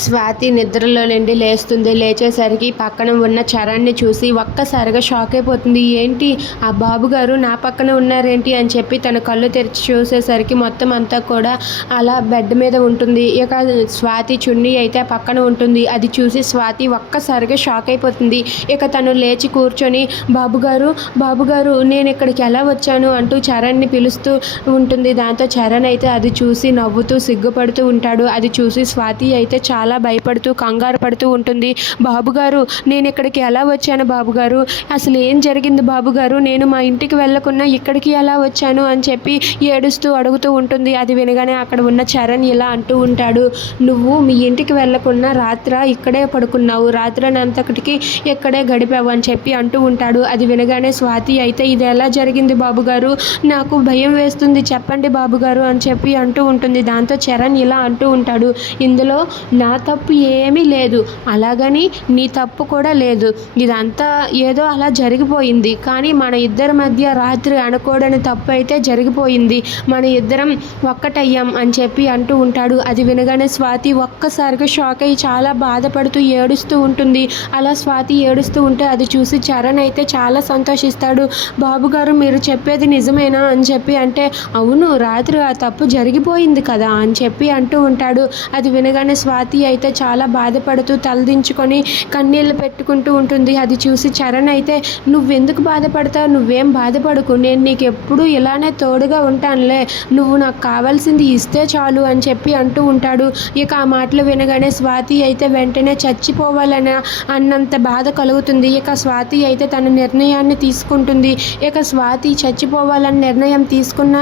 స్వాతి నిద్రలో నుండి లేస్తుంది. లేచేసరికి పక్కన ఉన్న చరణ్ని చూసి ఒక్కసారిగా షాక్ అయిపోతుంది. ఏంటి? ఆ బాబు గారు నా పక్కన ఉన్నారేంటి? అని చెప్పి తన కళ్ళు తెరిచి చూసేసరికి మొత్తం అంతా కూడా అలా బెడ్ మీద ఉంటుంది. ఇక స్వాతి చున్నీ అయితే పక్కన ఉంటుంది. అది చూసి స్వాతి ఒక్కసారిగా షాక్ అయిపోతుంది. ఇక తను లేచి కూర్చొని బాబు గారు బాబు గారు నేను ఇక్కడికి ఎలా వచ్చాను? అంటూ చరణ్ని పిలుస్తూ ఉంటుంది. దాంతో చరణ్ అయితే అది చూసి నవ్వుతూ సిగ్గుపడుతూ ఉంటాడు. అది చూసి స్వాతి అయితే చాలా భయపడుతూ కంగారు పడుతూ ఉంటుంది. బాబుగారు నేను ఇక్కడికి ఎలా వచ్చాను బాబుగారు అసలు ఏం జరిగింది బాబుగారు నేను మా ఇంటికి వెళ్ళకుండా ఇక్కడికి ఎలా వచ్చాను? అని చెప్పి ఏడుస్తూ అడుగుతూ ఉంటుంది. అది వినగానే అక్కడ ఉన్న చరణ్ ఇలా అంటూ ఉంటాడు. నువ్వు మీ ఇంటికి వెళ్ళకుండా రాత్ర ఇక్కడే పడుకున్నావు. రాత్రనంతటికి ఇక్కడే గడిపావు అని చెప్పి అంటూ ఉంటాడు. అది వినగానే స్వాతి అయితే ఇది ఎలా జరిగింది బాబుగారు నాకు భయం వేస్తుంది. చెప్పండి బాబుగారు అని చెప్పి అంటూ ఉంటుంది. దాంతో చరణ్ ఇలా అంటూ ఉంటాడు. ఇందులో నా తప్పు ఏమీ లేదు. అలాగని నీ తప్పు కూడా లేదు. ఇదంతా ఏదో అలా జరిగిపోయింది. కానీ మన ఇద్దరి మధ్య రాత్రి అనుకోడని తప్పు అయితే జరిగిపోయింది. మన ఇద్దరం ఒక్కటయ్యాం అని చెప్పి అంటూ ఉంటాడు. అది వినగానే స్వాతి ఒక్కసారిగా షాక్ అయ్యి చాలా బాధపడుతూ ఏడుస్తూ ఉంటుంది. అలా స్వాతి ఏడుస్తూ ఉంటే అది చూసి చరణ్ అయితే చాలా సంతోషిస్తాడు. బాబుగారు మీరు చెప్పేది నిజమేనా? అని చెప్పి అంటే అవును రాత్రి ఆ తప్పు జరిగిపోయింది కదా అని చెప్పి అంటూ ఉంటాడు. అది వినగానే స్వాతి అయితే చాలా బాధపడుతూ తలదించుకొని కన్నీళ్ళు పెట్టుకుంటూ ఉంటుంది. అది చూసి చరణ్ అయితే నువ్వెందుకు బాధపడతావు? నువ్వేం బాధపడకు. నేను నీకు ఎప్పుడూ ఇలానే తోడుగా ఉంటానులే. నువ్వు నాకు కావాల్సింది ఇస్తే చాలు అని చెప్పి అంటూ ఉంటాడు. ఇక ఆ మాటలు వినగానే స్వాతి అయితే వెంటనే చచ్చిపోవాలని అన్నంత బాధ కలుగుతుంది. ఇక స్వాతి అయితే తన నిర్ణయాన్ని తీసుకుంటుంది. ఇక స్వాతి చచ్చిపోవాలని నిర్ణయం తీసుకున్న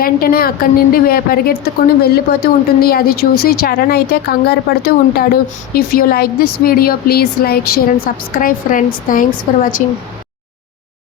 వెంటనే అక్కడి నుండి పరిగెత్తుకుని వెళ్ళిపోతూ ఉంటుంది. అది చూసి చరణ్ అయితే కంగారు పడుతుంది పడుతూ ఉంటాడు. If you like this video please like share and subscribe friends thanks for watching